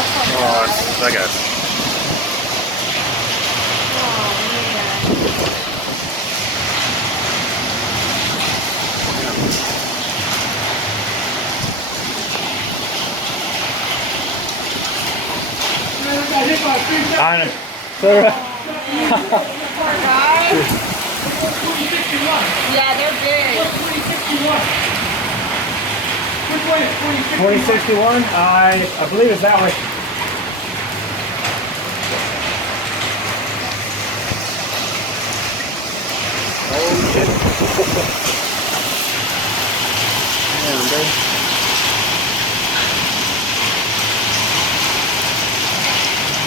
Oh, I guess. I know. Yeah, they're big. 2061? I believe it's that way. Oh shit. Damn, baby.